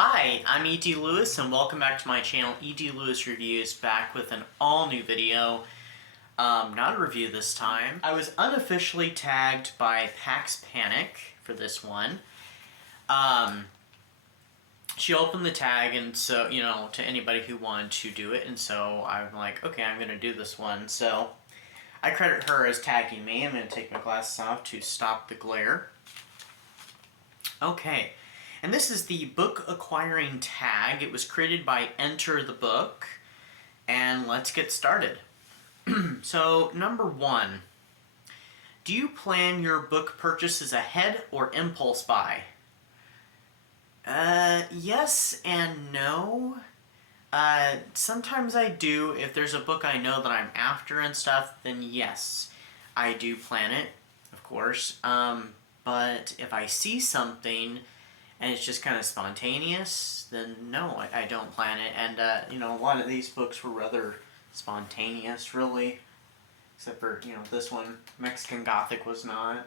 Hi, I'm E.D. Lewis and welcome back to my channel E.D. Lewis Reviews, back with an all-new video. Not a review this time. I was unofficially tagged by Pax Panic for this one. She opened the tag, and so, to anybody who wanted to do it, and so I'm like, okay, I'm going to do this one. So I credit her as tagging me. I'm going to take my glasses off to stop the glare. Okay. And this is the book acquiring tag. It was created by Enter the Book. And let's get started. So, number 1. Do you plan your book purchases ahead or impulse buy? Yes and no. Sometimes I do. If there's a book I know that I'm after and stuff, then yes, I do plan it, of course. But if I see something and it's just kind of spontaneous, then no, I don't plan it. And, a lot of these books were rather spontaneous, really. Except for, this one, Mexican Gothic, was not.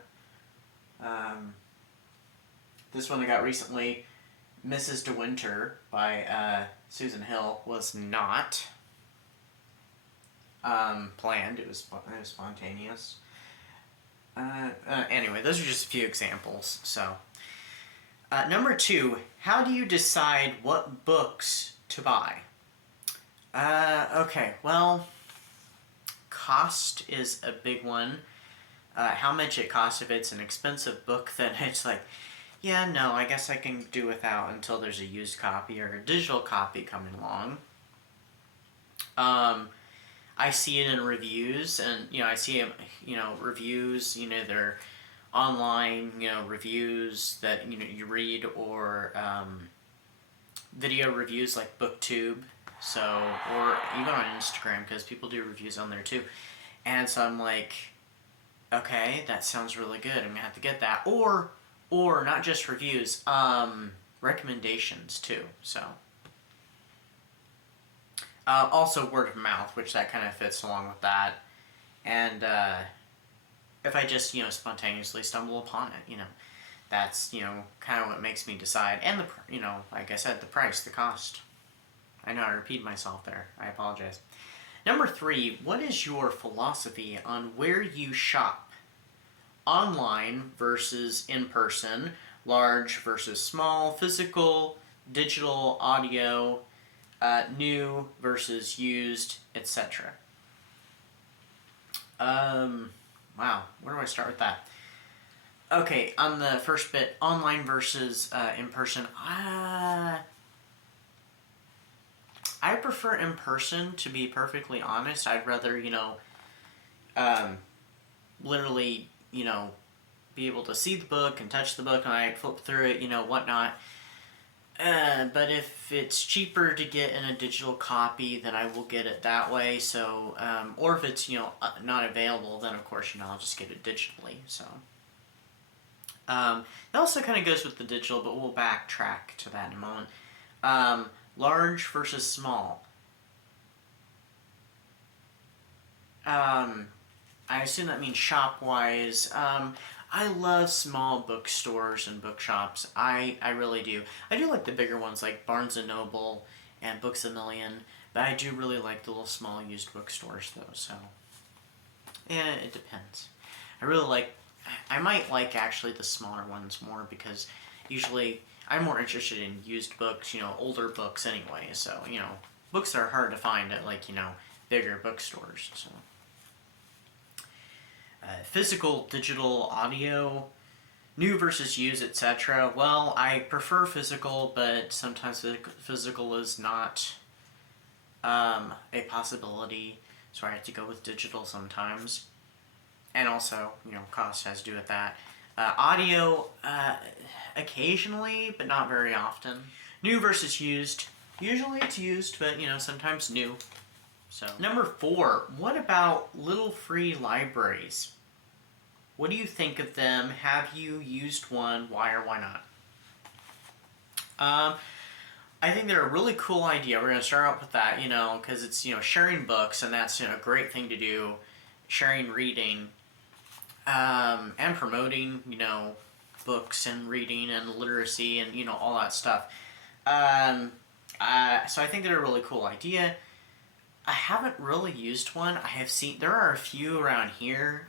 This one I got recently, Mrs. De Winter by Susan Hill, was not planned. It was spontaneous. Anyway, those are just a few examples, so... number 2, how do you decide what books to buy? Okay, well, cost is a big one. How much it costs. If it's an expensive book, then it's like, yeah, no, I guess I can do without until there's a used copy or a digital copy coming along. I see it in reviews, and, I see, reviews, they're online, reviews that, you read, or video reviews like BookTube, so, or even on Instagram, because people do reviews on there too. And so I'm like, okay, that sounds really good, I'm gonna have to get that. Or not just reviews, recommendations too, so. Also word of mouth, which that kind of fits along with that. And, if I just, spontaneously stumble upon it, that's, kind of what makes me decide. And the, like I said, the price, the cost. I know I repeat myself there. I apologize. Number 3, what is your philosophy on where you shop? Online versus in person, large versus small, physical, digital, audio, new versus used, etc. Wow, where do I start with that? Okay, on the first bit, online versus in person. I prefer in person, to be perfectly honest. I'd rather, literally, be able to see the book and touch the book and I flip through it, whatnot. But if it's cheaper to get in a digital copy, then I will get it that way. So, or if it's, not available, then of course, I'll just get it digitally. So, it also kind of goes with the digital, but we'll backtrack to that in a moment. Large versus small. I assume that means shop-wise. I love small bookstores and bookshops. I really do. I do like the bigger ones like Barnes & Noble and Books A Million, but I do really like the little small used bookstores though, so... Yeah, it depends. I might like actually the smaller ones more because usually I'm more interested in used books, older books anyway, so, books are hard to find at like, bigger bookstores, so... Physical, digital, audio, new versus used, etc. Well, I prefer physical, but sometimes physical is not a possibility, so I have to go with digital sometimes. And also, cost has to do with that. Audio, occasionally, but not very often. New versus used. Usually it's used, but, sometimes new. So, number 4, what about little free libraries? What do you think of them? Have you used one? Why or why not? I think they're a really cool idea. We're going to start out with that, because it's, sharing books, and that's, a great thing to do. Sharing reading, and promoting, books and reading and literacy and, all that stuff. So I think they're a really cool idea. I haven't really used one. I have seen, there are a few around here.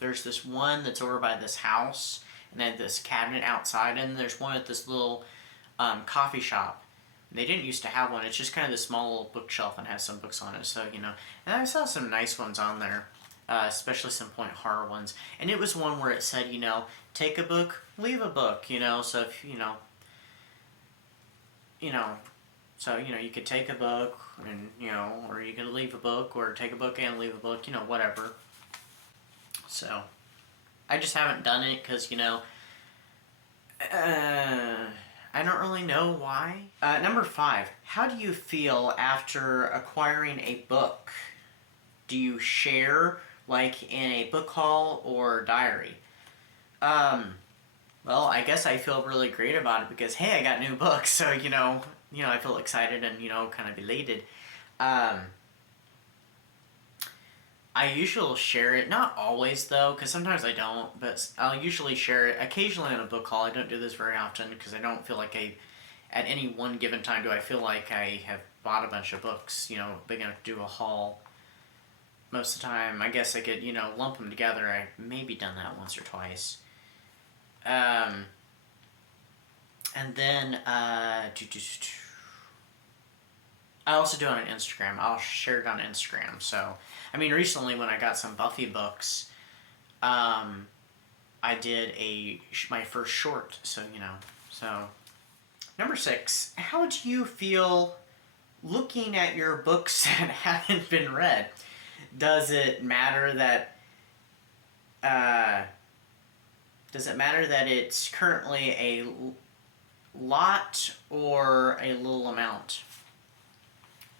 There's this one that's over by this house, and then this cabinet outside, and there's one at this little coffee shop. They didn't used to have one. It's just kind of this small little bookshelf and has some books on it. So, and I saw some nice ones on there, especially some point horror ones. And it was one where it said, take a book, leave a book, so if, you know, so, you could take a book and, or you could leave a book or take a book and leave a book, whatever. So, I just haven't done it because, I don't really know why. Number 5, how do you feel after acquiring a book? Do you share, like in a book haul or diary? Well, I guess I feel really great about it because, hey, I got new books, so, I feel excited and, kind of elated. I usually share it, not always though, because sometimes I don't, but I'll usually share it occasionally on a book haul. I don't do this very often because I don't feel like at any one given time do I feel like I have bought a bunch of books, big enough to do a haul. Most of the time, I guess I could, lump them together. I've maybe done that once or twice. And then, I also do it on Instagram. I'll share it on Instagram. So, recently when I got some Buffy books, I did my first short. So, so. Number 6, how do you feel looking at your books that haven't been read? Does it matter that, it's currently a lot or a little amount?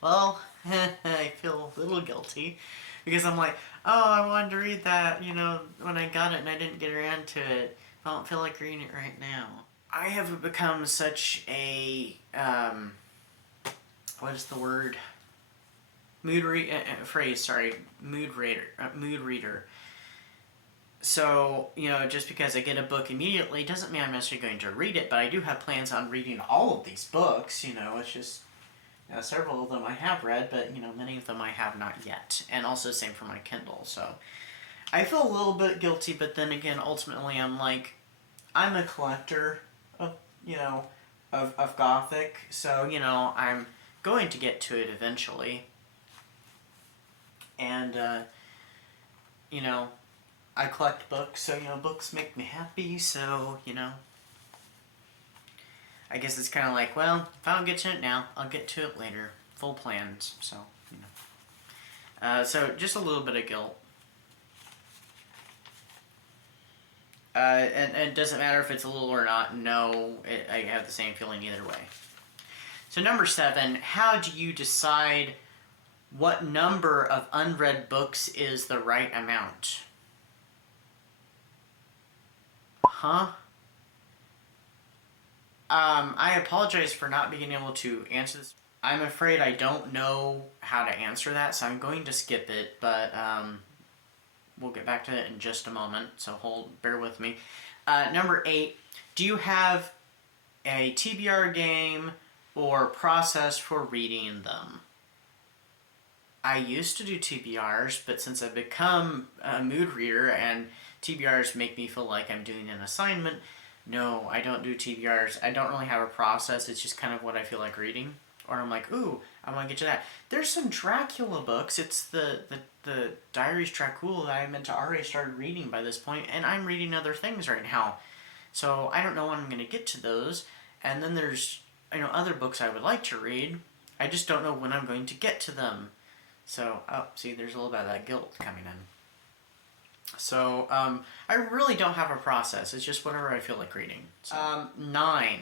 Well, I feel a little guilty because I'm like, oh, I wanted to read that, when I got it and I didn't get around to it. I don't feel like reading it right now. I have become such a, what is the word? Mood reader. So, just because I get a book immediately doesn't mean I'm necessarily going to read it, but I do have plans on reading all of these books, it's just, several of them I have read, but, many of them I have not yet. And also same for my Kindle, so. I feel a little bit guilty, but then again, ultimately I'm like, I'm a collector of, of Gothic, so, I'm going to get to it eventually. And, I collect books, so, books make me happy, so, I guess it's kind of like, well, if I don't get to it now, I'll get to it later. Full plans, so, so, just a little bit of guilt. And it doesn't matter if it's a little or not. No, I have the same feeling either way. So number 7, how do you decide what number of unread books is the right amount? Huh? I apologize for not being able to answer this. I'm afraid I don't know how to answer that, so I'm going to skip it, but we'll get back to it in just a moment, so bear with me. Number 8, do you have a TBR game or process for reading them? I used to do TBRs, but since I've become a mood reader and TBRs make me feel like I'm doing an assignment, no, I don't do TBRs. I don't really have a process. It's just kind of what I feel like reading. Or I'm like, ooh, I want to get to that. There's some Dracula books. It's the Diaries Dracula that I meant to already started reading by this point, and I'm reading other things right now. So I don't know when I'm going to get to those. And then there's, other books I would like to read. I just don't know when I'm going to get to them. So, see, there's a little bit of that guilt coming in. So, I really don't have a process. It's just whatever I feel like reading. So. 9.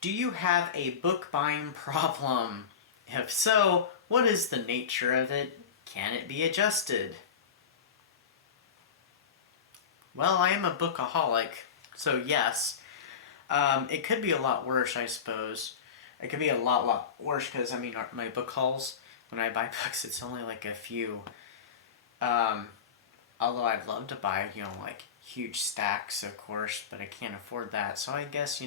Do you have a book buying problem? If so, what is the nature of it? Can it be adjusted? Well, I am a bookaholic, so yes. It could be a lot worse, I suppose. It could be a lot worse because, my book hauls, when I buy books, it's only like a few. Although I'd love to buy, like huge stacks, of course, but I can't afford that. So I guess,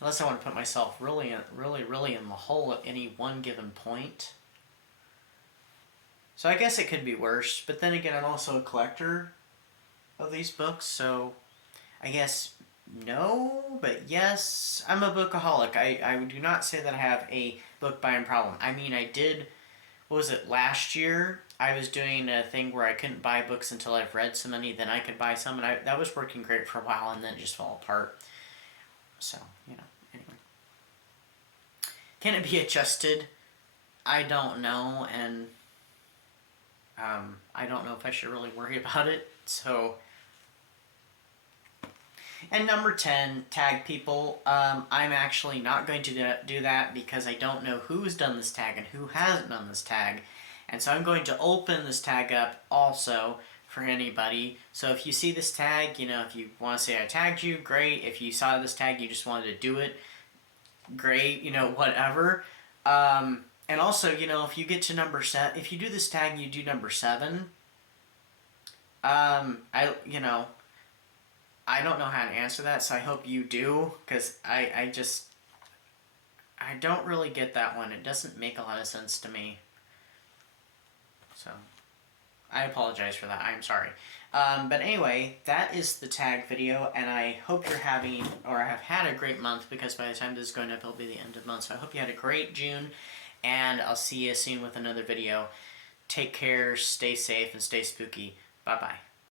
unless I want to put myself really in the hole at any one given point. So I guess it could be worse, but then again, I'm also a collector of these books, so I guess no, but yes, I'm a bookaholic. I do not say that I have a book buying problem. I mean, I did, what was it, last year? I was doing a thing where I couldn't buy books until I've read so many, then I could buy some, and that was working great for a while, and then it just fell apart. So, anyway. Can it be adjusted? I don't know, and I don't know if I should really worry about it, so. And number 10, tag people. I'm actually not going to do that because I don't know who's done this tag and who hasn't done this tag. And so I'm going to open this tag up also for anybody. So if you see this tag, if you want to say I tagged you, great. If you saw this tag, you just wanted to do it, great, whatever. And also, if you get to number 7, if you do this tag and you do number 7, I don't know how to answer that, so I hope you do, because I don't really get that one. It doesn't make a lot of sense to me. So, I apologize for that. I'm sorry. But anyway, that is the tag video, and I hope you're having, or have had a great month, because by the time this is going up, it'll be the end of the month. So I hope you had a great June, and I'll see you soon with another video. Take care, stay safe, and stay spooky. Bye-bye.